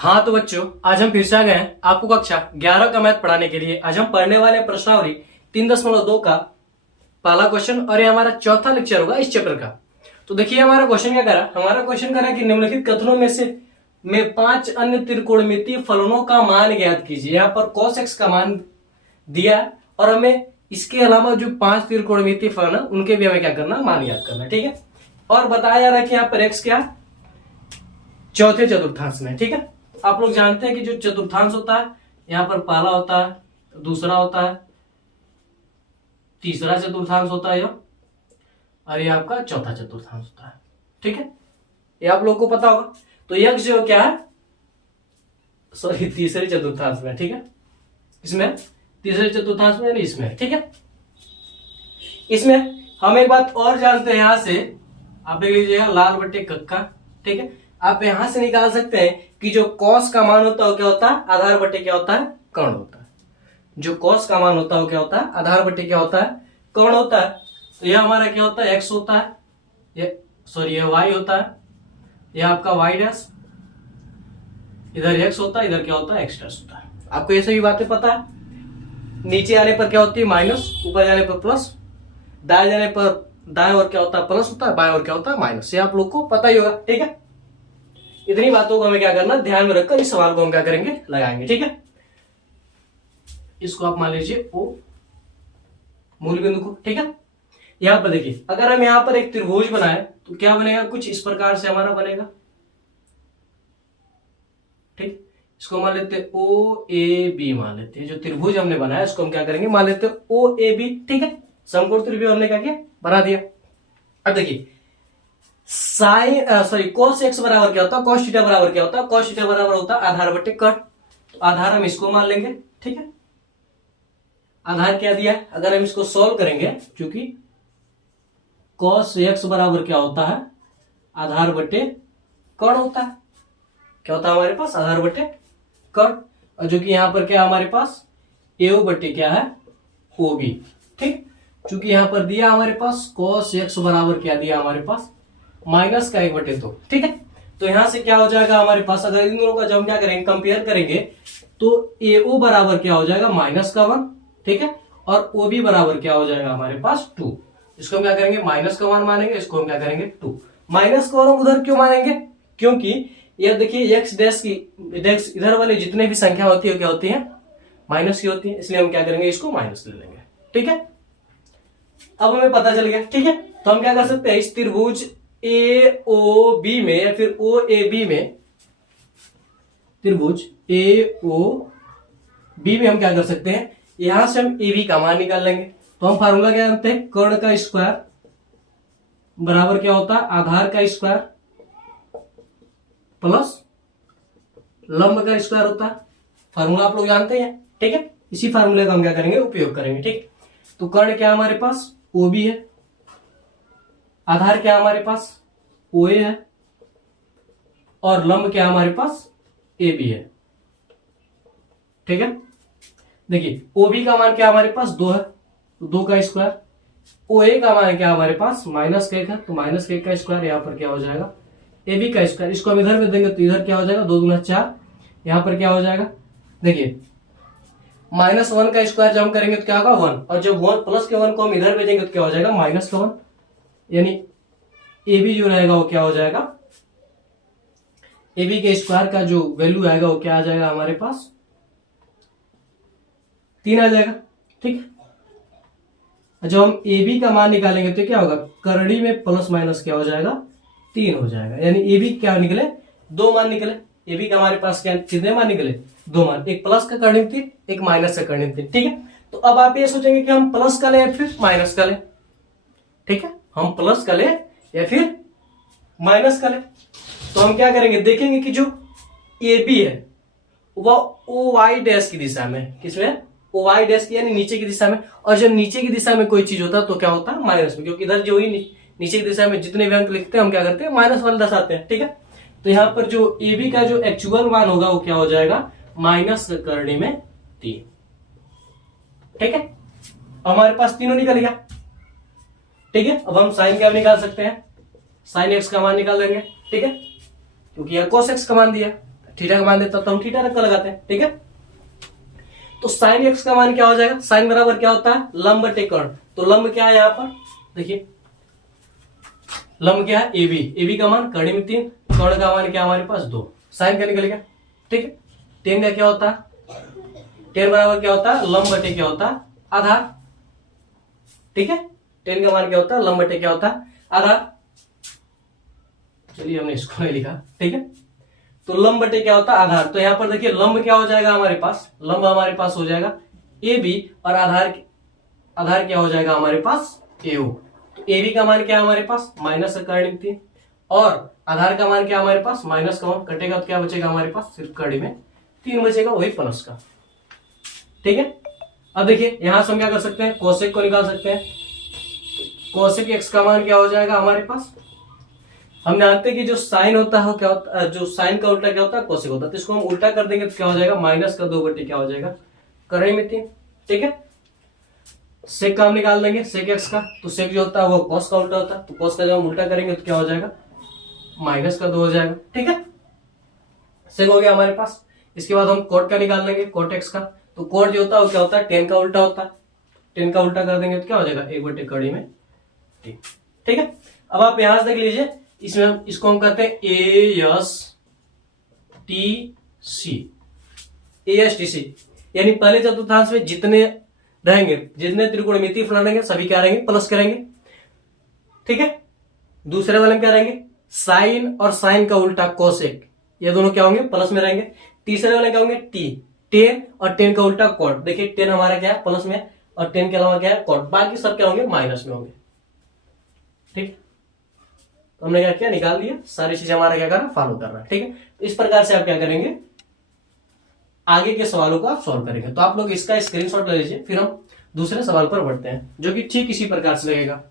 हाँ तो बच्चों, आज हम फिर से आ गए हैं आपको कक्षा 11 का मैथ पढ़ाने के लिए। आज हम पढ़ने वाले हैं प्रश्नावली 3.2 का पहला क्वेश्चन, और ये हमारा चौथा लेक्चर होगा इस चैप्टर का। तो देखिए हमारा क्वेश्चन क्या करा। हमारा क्वेश्चन करा कि निम्नलिखित कथनों में से 5 अन्य त्रिकोणमितीय फलनों का मान ज्ञात कीजिए। यहाँ पर cos x का मान दिया और हमें इसके अलावा जो 5 त्रिकोणमितीय फलन है उनके भी हमें क्या करना, मान ज्ञात करना। ठीक है, और बताया जा रहा है कि यहाँ पर x क्या, चौथे चतुर्थांश में। ठीक है, आप लोग जानते हैं कि जो चतुर्थांश होता है यहाँ पर पहला होता है, दूसरा होता है, तीसरा चतुर्थांश होता है और ये आपका चौथा चतुर्थांश होता है। ठीक है, ये आप लोग को पता होगा। तो यक्ष जो क्या है, सॉरी तीसरे चतुर्थांश में। ठीक है, इसमें तीसरे चतुर्थांश में यानी इसमें। ठीक है, इसमें हम एक बात और जानते हैं, यहां से आप देख लीजिएगा लाल बट्टे कक्का। ठीक है, आप यहां से निकाल सकते हैं कि जो कॉस का मान होता है वो क्या होता है, आधार बट्टे क्या होता है, कर्ण होता है। जो कॉस का मान होता है वो क्या होता है, आधार बट्टे क्या होता है, कर्ण होता है। तो यह हमारा क्या होता है, एक्स होता है, ये वाई होता है, यह आपका वाई डैश, इधर एक्स होता है, इधर क्या होता है, एक्स डैश होता है। आपको ये सभी बातें पता है। नीचे आने पर क्या होती है माइनस, ऊपर जाने पर प्लस, दाएं जाने पर दाएं और क्या होता है प्लस होता है, बाएं और क्या होता है माइनस। ये आप लोग को पता ही होगा। ठीक है, इतनी बातों को हमें क्या करना, ध्यान में रखकर इस सवाल को हम क्या करेंगे, लगाएंगे। ठीक है, इसको आप मान लीजिए ओ मूल बिंदु को। ठीक है, यहां पर देखिए अगर हम यहां पर एक त्रिभुज बनाए तो क्या बनेगा, कुछ इस प्रकार से हमारा बनेगा। ठीक, इसको मान लेते हैं ओ ए बी, मान लेते हैं जो त्रिभुज हमने बनाया इसको हम क्या करेंगे, मान लेते हैं ओ ए बी। ठीक है, समकोण त्रिभुज हमने क्या किया, बना दिया। अब देखिए cos x बराबर क्या होता है, cos थीटा बराबर क्या होता है, cos थीटा बराबर होता है आधार बटे कर्ण। तो आधार हम इसको मान लेंगे। ठीक है, आधार क्या दिया, अगर हम इसको सॉल्व करेंगे, क्योंकि cos x बराबर क्या होता है, आधार बटे कर्ण होता है। क्या होता है हमारे पास, आधार बटे कर्ण, और जो कि यहां पर क्या है हमारे पास, ए बटे क्या है, ओ बी। ठीक, चूंकि यहां पर दिया हमारे पास cos x बराबर क्या दिया हमारे पास, माइनस का 1/2। ठीक है, तो यहां से क्या हो जाएगा हमारे पास, अगर इन दोनों का जब हम क्या करेंगे, कंपेयर करेंगे, तो AO बराबर क्या हो जाएगा, -1। ठीक है, और OB बराबर क्या हो जाएगा हमारे पास 2। इसको हम क्या करेंगे, माइनस का मान मानेंगे, इसको हम क्या करेंगे 2। माइनस को हम उधर क्यों मानेंगे, क्योंकि यह देखिए एक्स डैश की इधर वाले जितने भी संख्या होती है क्या होती है, माइनस की होती है, इसलिए हम क्या करेंगे, इसको माइनस ले लेंगे। ठीक है, अब हमें पता चल गया। ठीक है, तो हम क्या कर सकते हैं, इस त्रिभुज ए ओ बी में या फिर ओ ए बी में, त्रिभुज ए ओ बी में हम क्या कर सकते हैं, यहां से हम ए बी का मान निकाल लेंगे। तो हम फार्मूला क्या जानते हैं, कर्ण का स्क्वायर बराबर क्या होता है, आधार का स्क्वायर प्लस लंब का स्क्वायर होता है। फार्मूला आप लोग जानते हैं। ठीक है, इसी फार्मूले का हम क्या करेंगे, उपयोग करेंगे। ठीक, तो कर्ण क्या हमारे पास, ओ बी है, आधार क्या हमारे पास, ओ ए है, और लंब क्या हमारे पास, ए बी है। ठीक है, देखिए ओ बी का मान क्या हमारे पास 2 है, तो 2 का स्क्वायर, ओ ए का मान क्या हमारे पास -1 है, तो -1 का स्क्वायर, यहां पर क्या हो जाएगा, ए बी का स्क्वायर। इसको हम इधर में देंगे तो इधर क्या हो जाएगा, 2 दूना 4, यहां पर क्या हो जाएगा, देखिए -1 का स्क्वायर जब हम करेंगे तो क्या होगा 1, और जब 1 प्लस के 1 को हम इधर भेजेंगे तो क्या हो जाएगा, -1, यानी ए बी जो रहेगा वो क्या हो जाएगा, ए बी के स्क्वायर का जो वैल्यू आएगा वो क्या आ जाएगा हमारे पास, 3 आ जाएगा। ठीक, जब हम ए बी का मान निकालेंगे तो क्या होगा, करड़ी में प्लस माइनस क्या हो जाएगा, 3 हो जाएगा, यानी ए बी क्या निकले, 2 मान निकले। ए बी का हमारे पास क्या, कितने मान निकले, 2 मान, एक प्लस का कर्णिम 3, एक माइनस का कर्णिम 3। ठीक है, तो अब आप ये सोचेंगे कि हम प्लस का ले या फिर माइनस का ले। ठीक है, हम प्लस का ले या फिर माइनस का ले, तो हम क्या करेंगे, देखेंगे कि जो ए बी है वह ओ वाई डैश की दिशा में, किसमें, ओ वाई डैश की यानी नीचे की दिशा में, और जब नीचे की दिशा में कोई चीज होता है तो क्या होता है, माइनस में, क्योंकि इधर जो ही नीचे की दिशा में जितने भी अंक लिखते हैं हम क्या करते हैं, माइनस वाले दर्शाते हैं। ठीक है, तो यहाँ पर जो ए बी का जो एक्चुअल मान होगा वो क्या हो जाएगा, -, करणी में 3। ठीक है, हमारे पास तीनों निकल गया। ठीक है, अब हम साइन क्या निकाल सकते हैं, साइन एक्स का मान निकाल देंगे। ठीक है, क्योंकि यह cos x का मान दिया। थीटा का मान देता तो हम थीटा रख कर लगाते हैं, ठीक है। तो साइन एक्स का मान क्या हो जाएगा, साइन बराबर क्या होता है, लंब बटे कर्ण। तो लंब क्या है यहाँ पर, देखिए लंब क्या है, AB, AB का मान कर्ण में 3, कर्ण का मान क्या हमारे पास 2, साइन का निकल गया, ठीक है। टेन का क्या होता है, टेन बराबर क्या होता है, लंब बटे क्या होता है, आधार, ठीक है। टेन का मान क्या होता है, लंब बटे क्या होता है, आधार। चलिए हमने इसको नहीं लिखा, ठीक है। तो लंब बटे क्या होता है, आधार। तो यहां पर देखिए लंब क्या हो जाएगा हमारे पास, लंब हमारे पास हो जाएगा AB, और आधार क्या हो जाएगा हमारे पास, AO। तो AB का मान क्या है हमारे पास, माइनस कर्ण 3, और आधार का मान क्या हमारे पास, माइनस का वन कटेगा तो क्या बचेगा हमारे पास, सिर्फ कड़ी में 3 बचेगा, वही प्लस का, ठीक है। अब देखिए यहां से हम क्या कर सकते हैं, कोसेक को निकाल सकते हैं। कोसेक एक्स का मान क्या हो जाएगा हमारे पास, हम जानते हैं कि जो साइन होता है क्या होता है, जो साइन का उल्टा क्या होता है, कोसेक होता है। तो इसको हम उल्टा कर देंगे तो क्या हो जाएगा, माइनस का 2 बटे क्या हो जाएगा, कड़ी में 3, ठीक है। सेक का हम निकाल देंगे, सेक एक्स का, तो सेक जो होता है वो कॉस का उल्टा होता है, तो कॉस का जब हम उल्टा करेंगे तो क्या हो जाएगा, माइनस का 2 हो जाएगा, ठीक है। सेक हो गया हमारे पास। इसके बाद हम कोट का निकाल लेंगे, कोट एक्स का। तो कोट जो होता है वो क्या होता है, टेन का उल्टा होता है, टेन का उल्टा कर देंगे तो क्या हो जाएगा, 1 बटे कड़ी में 3, ठीक है। अब आप यहां से देख लीजिए, इसमें हम इसको हम कहते हैं ASTC, यानी पहले चतुर्थांश में जितने रहेंगे, जितने त्रिकोणमितीय फलन रहेंगे सभी क्या रहेंगे, प्लस करेंगे, ठीक है। दूसरे वाले में क्या रहेंगे, साइन और साइन का उल्टा कोसेक, ये दोनों क्या होंगे, प्लस में रहेंगे। तीसरे वाले क्या होंगे, टेन, और टेन का उल्टा कॉट। देखिए टेन हमारा क्या है, प्लस में, और टेन के अलावा क्या है, कॉट। बाकी सब क्या होंगे, माइनस में होंगे, ठीक। तो हमने क्या किया, निकाल लिया, सारी चीजें हमारा क्या करना, फॉलो करना, ठीक है। इस प्रकार से आप क्या करेंगे, आगे के सवालों को आप सॉल्व करेंगे। तो आप लोग इसका स्क्रीनशॉट ले लीजिए, फिर हम दूसरे सवाल पर बढ़ते हैं, जो कि ठीक इसी प्रकार से लगेगा।